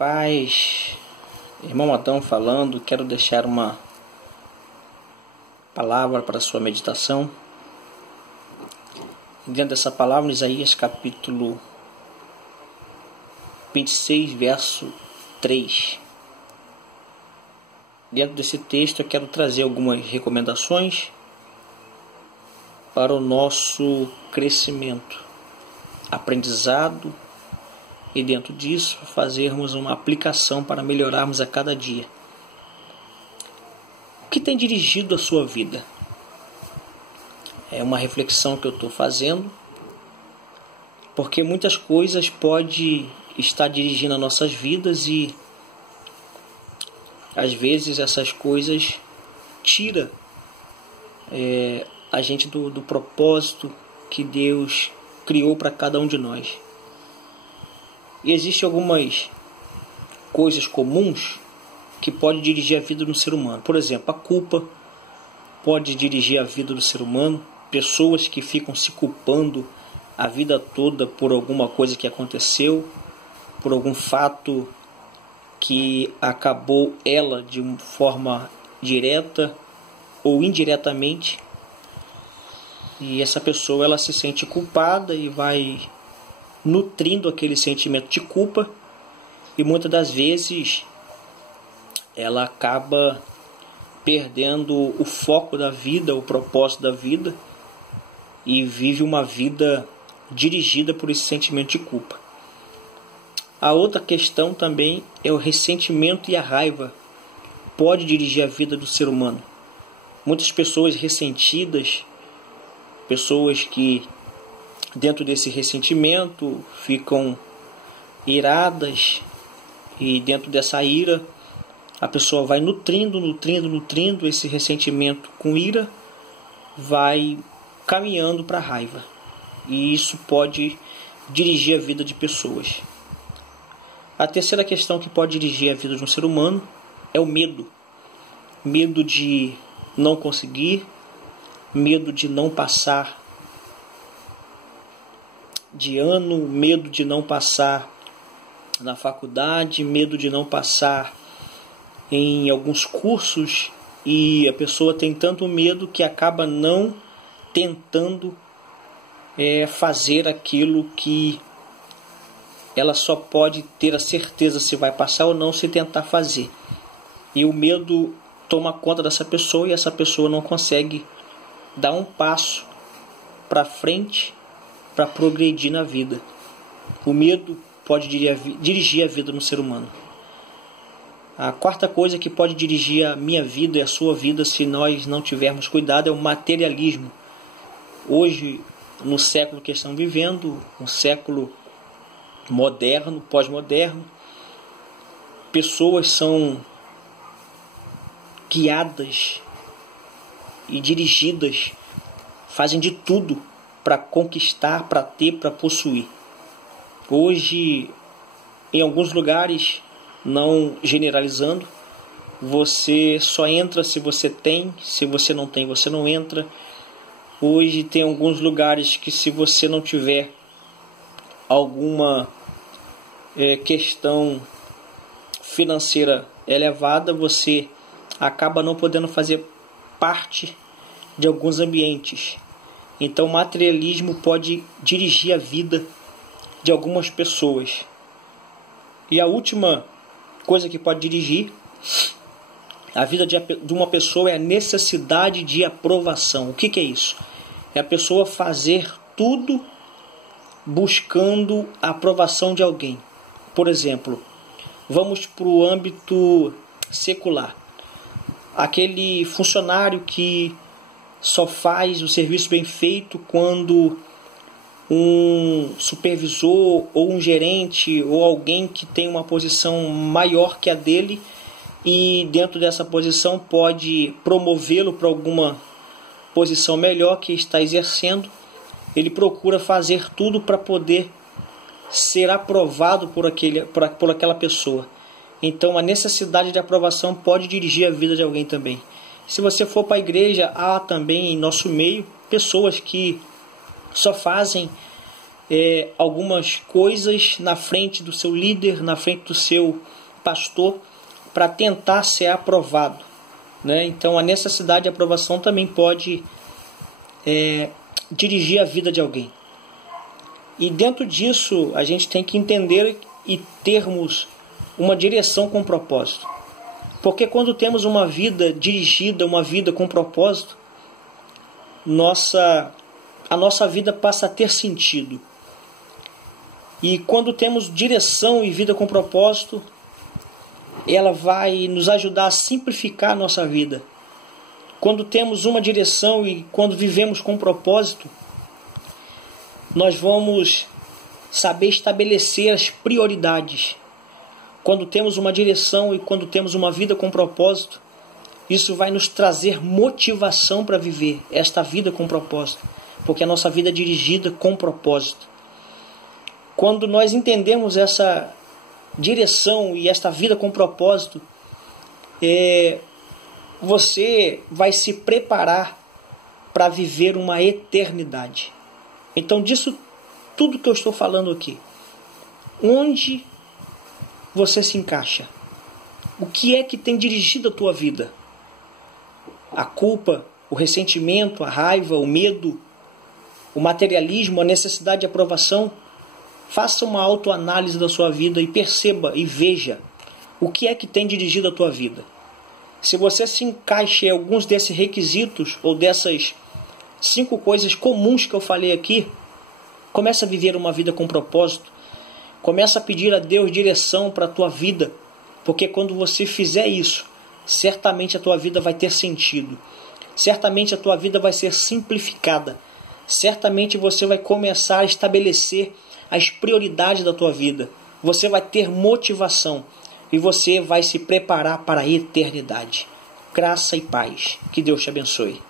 Paz, irmão Adão falando, quero deixar uma palavra para a sua meditação. Dentro dessa palavra, Isaías capítulo 26, verso 3. Dentro desse texto eu quero trazer algumas recomendações para o nosso crescimento, aprendizado, e dentro disso fazermos uma aplicação para melhorarmos a cada dia. O que tem dirigido a sua vida? É uma reflexão que eu estou fazendo, porque muitas coisas podem estar dirigindo as nossas vidas e às vezes essas coisas tiram a gente do propósito que Deus criou para cada um de nós. E existem algumas coisas comuns que podem dirigir a vida do ser humano. Por exemplo, a culpa pode dirigir a vida do ser humano. Pessoas que ficam se culpando a vida toda por alguma coisa que aconteceu, por algum fato que acabou ela de uma forma direta ou indiretamente. E essa pessoa ela se sente culpada e vai nutrindo aquele sentimento de culpa, e muitas das vezes ela acaba perdendo o foco da vida, o propósito da vida, e vive uma vida dirigida por esse sentimento de culpa. A outra questão também é o ressentimento e a raiva. Pode dirigir a vida do ser humano. Muitas pessoas ressentidas, pessoas que dentro desse ressentimento ficam iradas, e dentro dessa ira a pessoa vai nutrindo esse ressentimento com ira, vai caminhando para a raiva, e isso pode dirigir a vida de pessoas. A terceira questão que pode dirigir a vida de um ser humano é o medo. Medo de não conseguir, medo de não passar de ano, medo de não passar na faculdade, medo de não passar em alguns cursos, e a pessoa tem tanto medo que acaba não tentando fazer aquilo que ela só pode ter a certeza se vai passar ou não se tentar fazer. E o medo toma conta dessa pessoa e essa pessoa não consegue dar um passo para frente para progredir na vida. O medo pode dirigir a vida no ser humano. A quarta coisa que pode dirigir a minha vida e a sua vida, se nós não tivermos cuidado, é o materialismo. Hoje, no século que estamos vivendo, um século moderno, pós-moderno, pessoas são guiadas e dirigidas, fazem de tudo para conquistar, para ter, para possuir. Hoje, em alguns lugares, não generalizando, você só entra se você tem, se você não tem, você não entra. Hoje tem alguns lugares que, se você não tiver alguma questão financeira elevada, você acaba não podendo fazer parte de alguns ambientes. Então o materialismo pode dirigir a vida de algumas pessoas. E a última coisa que pode dirigir a vida de uma pessoa é a necessidade de aprovação. O que é isso? É a pessoa fazer tudo buscando a aprovação de alguém. Por exemplo, vamos para o âmbito secular. Aquele funcionário que só faz o serviço bem feito quando um supervisor ou um gerente ou alguém que tem uma posição maior que a dele, e dentro dessa posição pode promovê-lo para alguma posição melhor que está exercendo, ele procura fazer tudo para poder ser aprovado por aquela pessoa. Então a necessidade de aprovação pode dirigir a vida de alguém também. Se você for para a igreja, há também em nosso meio pessoas que só fazem algumas coisas na frente do seu líder, na frente do seu pastor, para tentar ser aprovado, né? Então a necessidade de aprovação também pode dirigir a vida de alguém. E dentro disso a gente tem que entender e termos uma direção com propósito. Porque quando temos uma vida dirigida, uma vida com propósito, a nossa vida passa a ter sentido. E quando temos direção e vida com propósito, ela vai nos ajudar a simplificar a nossa vida. Quando temos uma direção e quando vivemos com propósito, nós vamos saber estabelecer as prioridades. Quando temos uma direção e quando temos uma vida com propósito, isso vai nos trazer motivação para viver esta vida com propósito, porque a nossa vida é dirigida com propósito. Quando nós entendemos essa direção e esta vida com propósito, você vai se preparar para viver uma eternidade. Então, disso tudo que eu estou falando aqui, onde você se encaixa? O que é que tem dirigido a tua vida? A culpa, o ressentimento, a raiva, o medo, o materialismo, a necessidade de aprovação? Faça uma autoanálise da sua vida e perceba e veja o que é que tem dirigido a tua vida. Se você se encaixa em alguns desses requisitos ou dessas 5 coisas comuns que eu falei aqui, comece a viver uma vida com propósito. Comece a pedir a Deus direção para a tua vida, porque quando você fizer isso, certamente a tua vida vai ter sentido. Certamente a tua vida vai ser simplificada. Certamente você vai começar a estabelecer as prioridades da tua vida. Você vai ter motivação e você vai se preparar para a eternidade. Graça e paz. Que Deus te abençoe.